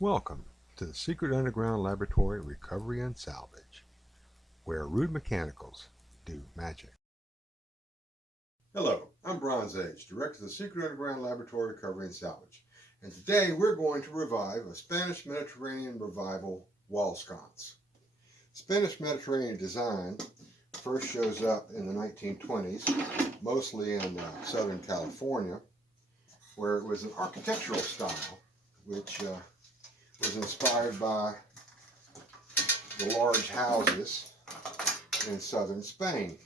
Welcome to the Secret Underground Laboratory Recovery and Salvage, where rude mechanicals do magic. Hello, I'm Bronze Age, Director of the Secret Underground Laboratory Recovery and Salvage, and today we're going to revive a Spanish Mediterranean revival wall sconce. Spanish Mediterranean design first shows up in the 1920s, mostly in Southern California, where it was an architectural style which was inspired by the large houses in southern Spain.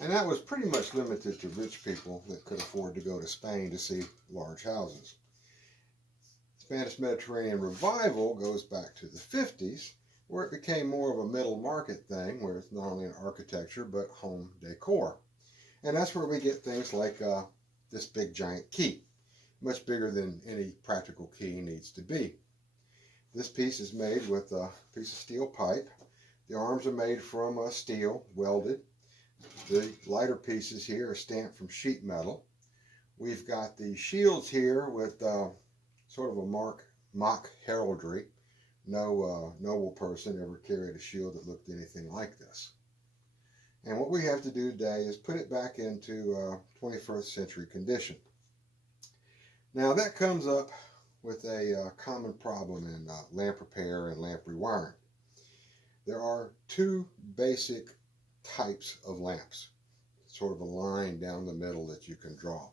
And that was pretty much limited to rich people that could afford to go to Spain to see large houses. Spanish Mediterranean revival goes back to the 50s, where it became more of a middle market thing, where it's not only an architecture but home decor. And that's where we get things like this big giant key, much bigger than any practical key needs to be. This piece is made with a piece of steel pipe. The arms are made from steel, welded. The lighter pieces here are stamped from sheet metal. We've got the shields here with sort of a mock heraldry. No noble person ever carried a shield that looked anything like this. And what we have to do today is put it back into 21st century condition. Now that comes up with a common problem in lamp repair and lamp rewiring. There are two basic types of lamps, sort of a line down the middle that you can draw.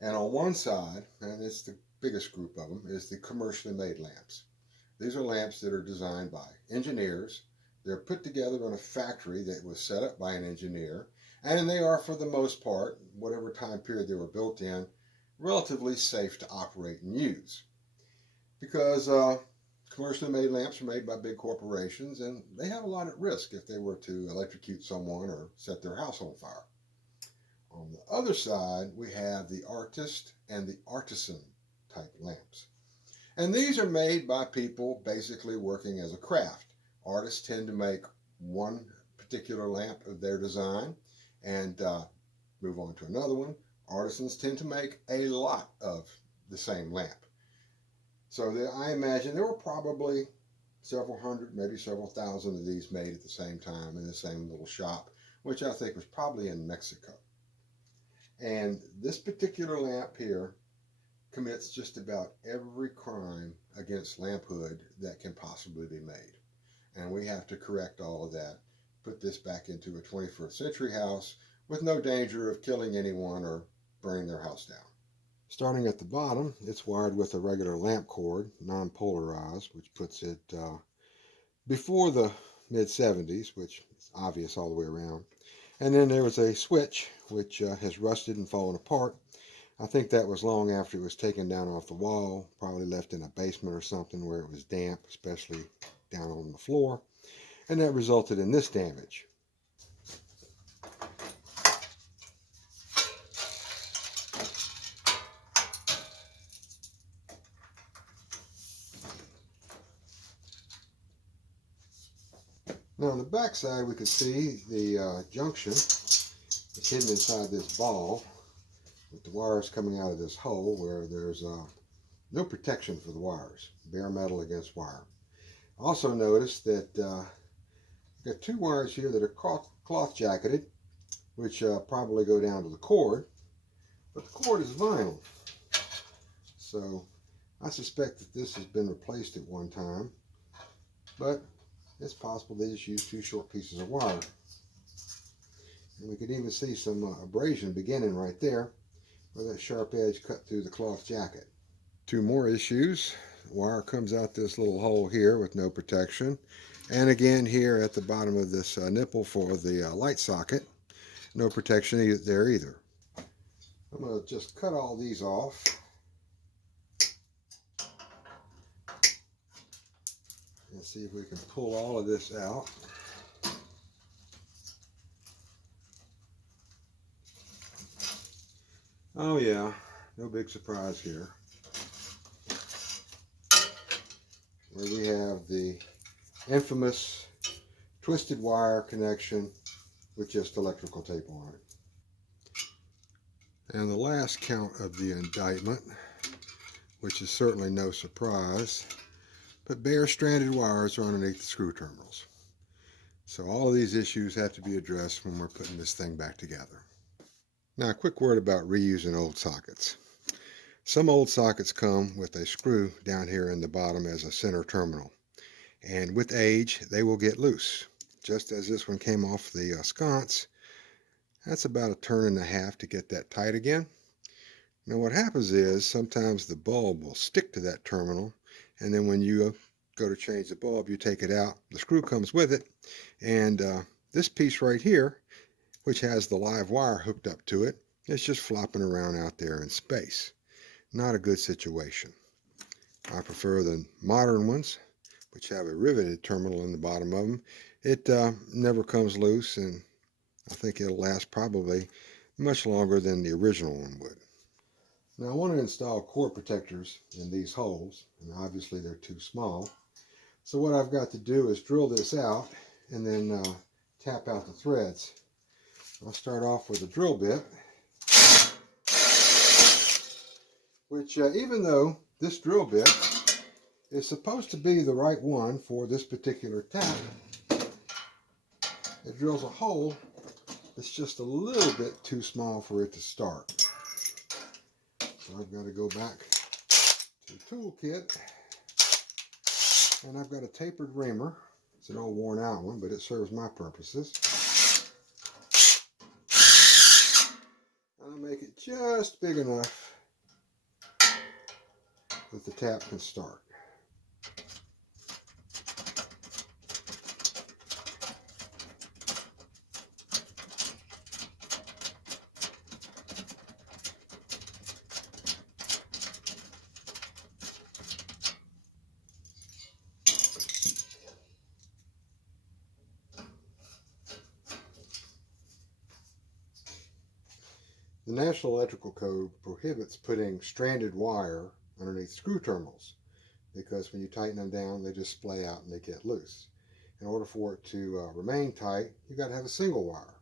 And on one side, and it's the biggest group of them, is the commercially made lamps. These are lamps that are designed by engineers. They're put together in a factory that was set up by an engineer, and they are, for the most part, whatever time period they were built in, relatively safe to operate and use. Because commercially made lamps are made by big corporations, and they have a lot at risk if they were to electrocute someone or set their house on fire. On the other side, we have the artist and the artisan type lamps. And these are made by people basically working as a craft. Artists tend to make one particular lamp of their design and move on to another one. Artisans tend to make a lot of the same lamp. So I imagine there were probably several hundred, maybe several thousand of these made at the same time in the same little shop, which I think was probably in Mexico. And this particular lamp here commits just about every crime against lamphood that can possibly be made. And we have to correct all of that, put this back into a 21st century house with no danger of killing anyone or burning their house down. Starting at the bottom, it's wired with a regular lamp cord, non-polarized, which puts it before the mid-70s, which is obvious all the way around. And then there was a switch, which has rusted and fallen apart. I think that was long after it was taken down off the wall, probably left in a basement or something where it was damp, especially down on the floor. And that resulted in this damage. Now on the back side we can see the junction is hidden inside this ball with the wires coming out of this hole where there's no protection for the wires, bare metal against wire. Also notice that I've got two wires here that are cloth jacketed, which probably go down to the cord, but the cord is vinyl. So I suspect that this has been replaced at one time, but it's possible they just used two short pieces of wire. And we can even see some abrasion beginning right there where that sharp edge cut through the cloth jacket. Two more issues. The wire comes out this little hole here with no protection. And again here at the bottom of this nipple for the light socket. No protection there either. I'm going to just cut all these off. And see if we can pull all of this out. Oh yeah, no big surprise here. Where we have the infamous twisted wire connection with just electrical tape on it. And the last count of the indictment which is certainly no surprise, but bare stranded wires are underneath the screw terminals. So all of these issues have to be addressed when we're putting this thing back together. Now a quick word about reusing old sockets. Some old sockets come with a screw down here in the bottom as a center terminal, and with age they will get loose. Just as this one came off the sconce, that's about a turn and a half to get that tight again. Now what happens is sometimes the bulb will stick to that terminal, and then when you go to change the bulb, you take it out, the screw comes with it, and this piece right here, which has the live wire hooked up to it, is just flopping around out there in space. Not a good situation. I prefer the modern ones, which have a riveted terminal in the bottom of them. It never comes loose, and I think it'll last probably much longer than the original one would. Now I want to install cord protectors in these holes, and obviously they're too small. So what I've got to do is drill this out and then tap out the threads. I'll start off with a drill bit, which even though this drill bit is supposed to be the right one for this particular tap, it drills a hole that's just a little bit too small for it to start. So I've got to go back to the toolkit, and I've got a tapered reamer. It's an old worn out one, but it serves my purposes. And I'll make it just big enough that the tap can start. The National Electrical Code prohibits putting stranded wire underneath screw terminals because when you tighten them down, they just splay out and they get loose. In order for it to remain tight, you've got to have a single wire.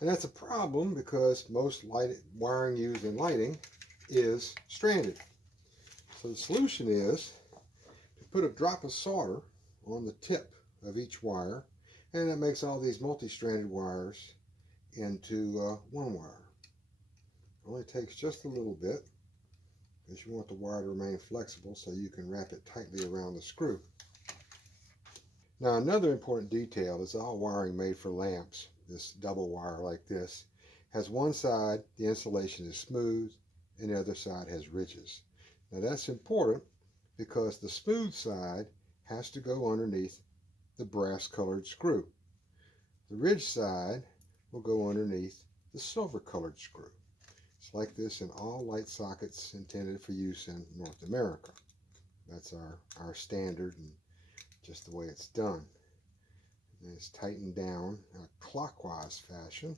And that's a problem because most wiring used in lighting is stranded. So the solution is to put a drop of solder on the tip of each wire, and that makes all these multi-stranded wires into one wire. It only takes just a little bit because you want the wire to remain flexible so you can wrap it tightly around the screw. Now another important detail is all wiring made for lamps, this double wire like this, has one side the insulation is smooth and the other side has ridges. Now that's important because the smooth side has to go underneath the brass colored screw. The ridge side will go underneath the silver colored screw. It's like this in all light sockets intended for use in North America. That's our standard and just the way it's done. And it's tightened down in a clockwise fashion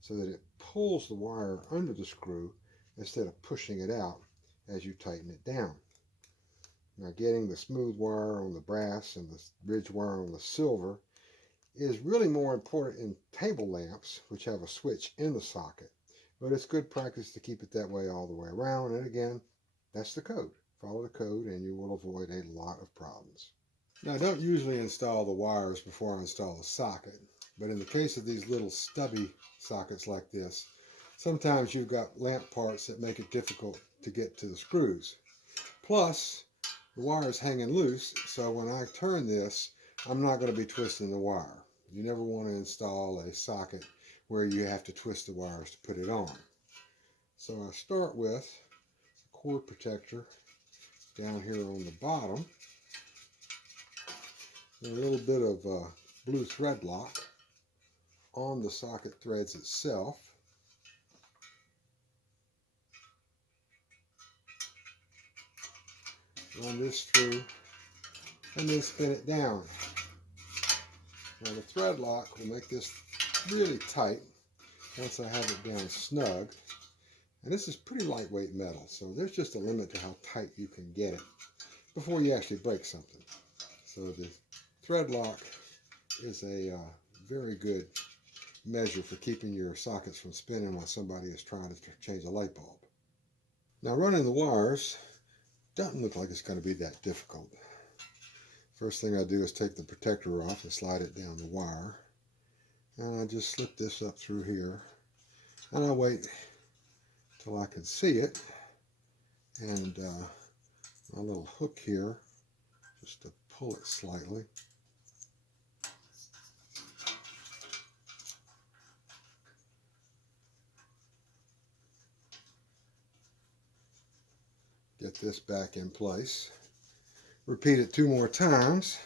so that it pulls the wire under the screw instead of pushing it out as you tighten it down. Now getting the smooth wire on the brass and the ridge wire on the silver is really more important in table lamps, which have a switch in the socket. But it's good practice to keep it that way all the way around. And again, that's the code. Follow the code and you will avoid a lot of problems. Now I don't usually install the wires before I install the socket, but in the case of these little stubby sockets like this, sometimes you've got lamp parts that make it difficult to get to the screws. Plus, the wire is hanging loose, so when I turn this, I'm not going to be twisting the wire. You never want to install a socket where you have to twist the wires to put it on. So I start with a cord protector down here on the bottom, and a little bit of blue thread lock on the socket threads itself. Run this through and then spin it down. Now the thread lock will make this really tight once I have it down snug. And this is pretty lightweight metal, so there's just a limit to how tight you can get it before you actually break something. So the thread lock is a very good measure for keeping your sockets from spinning while somebody is trying to change a light bulb. Now running the wires, doesn't look like it's going to be that difficult. First thing I do is take the protector off and slide it down the wire. And I just slip this up through here. And I wait till I can see it. And my little hook here, just to pull it slightly. Get this back in place. Repeat it 2 more times,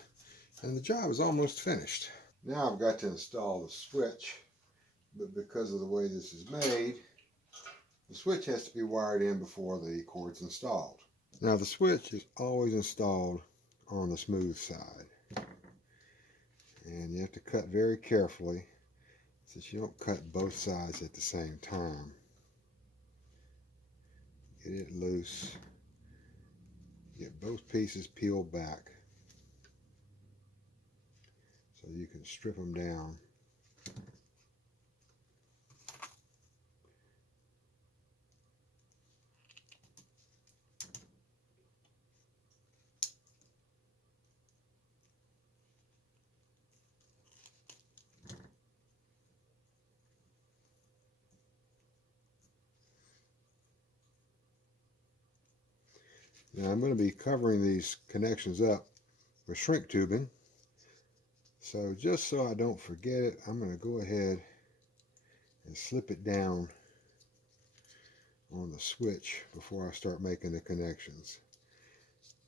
and the job is almost finished. Now I've got to install the switch, but because of the way this is made, the switch has to be wired in before the cord's installed. Now the switch is always installed on the smooth side, and you have to cut very carefully so that you don't cut both sides at the same time. Get it loose. Get both pieces peeled back so you can strip them down. Now I'm going to be covering these connections up with shrink tubing. So just so I don't forget it, I'm going to go ahead and slip it down on the switch before I start making the connections.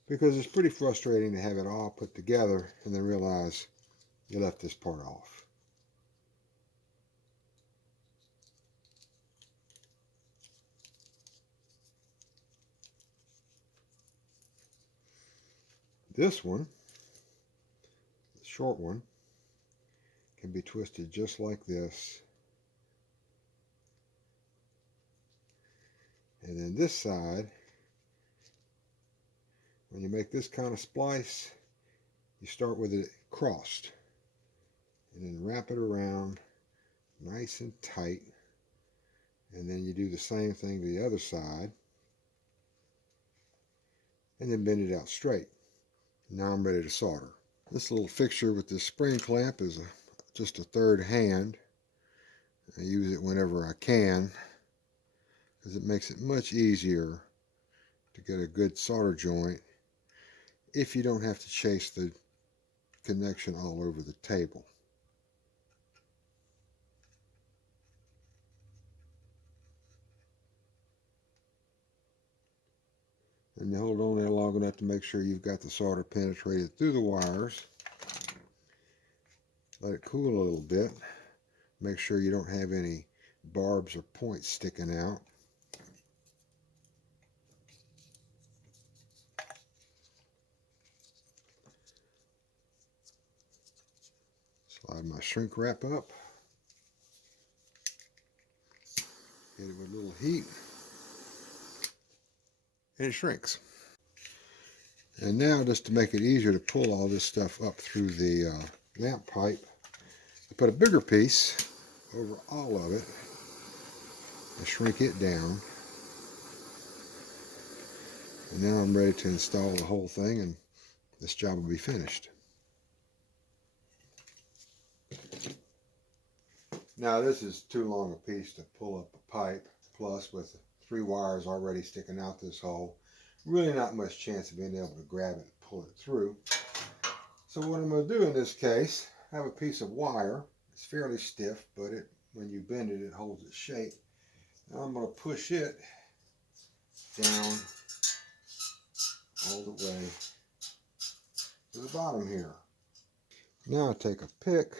Because it's pretty frustrating to have it all put together and then realize you left this part off. This one, the short one, can be twisted just like this. And then this side, when you make this kind of splice, you start with it crossed and then wrap it around nice and tight, and then you do the same thing to the other side and then bend it out straight. Now I'm ready to solder. This little fixture with this spring clamp is just a third hand. I use it whenever I can because it makes it much easier to get a good solder joint if you don't have to chase the connection all over the table. And you hold on there long enough to make sure you've got the solder penetrated through the wires. Let it cool a little bit. Make sure you don't have any barbs or points sticking out. Slide my shrink wrap up. Hit it with a little heat. And it shrinks. And now, just to make it easier to pull all this stuff up through the lamp pipe, I put a bigger piece over all of it and shrink it down. And now I'm ready to install the whole thing, and this job will be finished. Now this is too long a piece to pull up a pipe, plus with 3 wires already sticking out this hole, really not much chance of being able to grab it and pull it through. So what I'm going to do in this case, I have a piece of wire. It's fairly stiff, but when you bend it, it holds its shape. Now I'm going to push it down all the way to the bottom here. Now I take a pick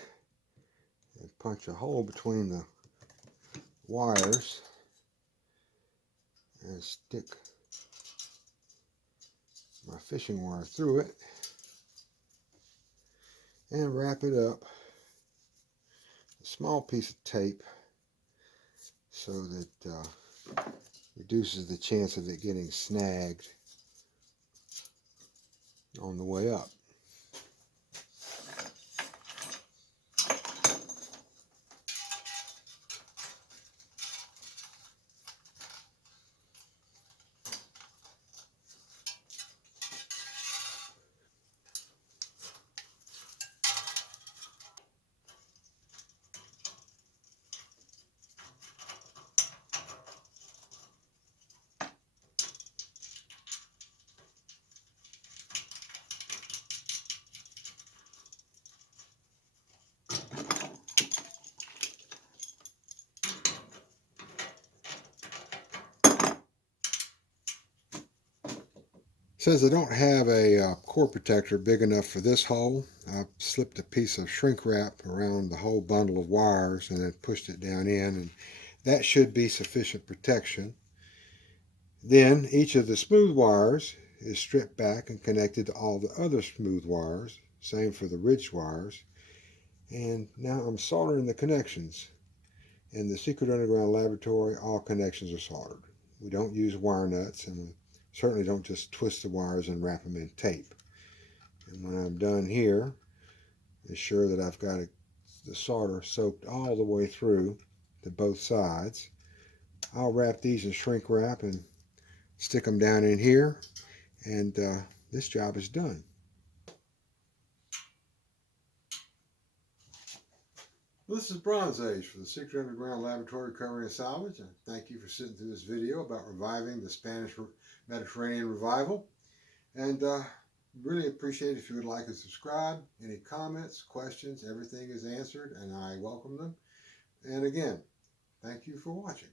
and punch a hole between the wires and stick my fishing wire through it and wrap it up a small piece of tape so that reduces the chance of it getting snagged on the way up. Says I don't have a core protector big enough for this hole. I slipped a piece of shrink wrap around the whole bundle of wires and then pushed it down in, and that should be sufficient protection. Then each of the smooth wires is stripped back and connected to all the other smooth wires. Same for the ridged wires. And now I'm soldering the connections. In the Secret Underground Laboratory, all connections are soldered. We don't use wire nuts, and we certainly don't just twist the wires and wrap them in tape. And when I'm done here, ensure that I've got the solder soaked all the way through to both sides. I'll wrap these in shrink wrap and stick them down in here, and this job is done. Well, this is Bronze Age for the Secret Underground Laboratory Recovery and Salvage. And thank you for sitting through this video about reviving the Spanish Mediterranean revival. And really appreciate it if you would like to subscribe. Any comments, questions, everything is answered, and I welcome them. And again, thank you for watching.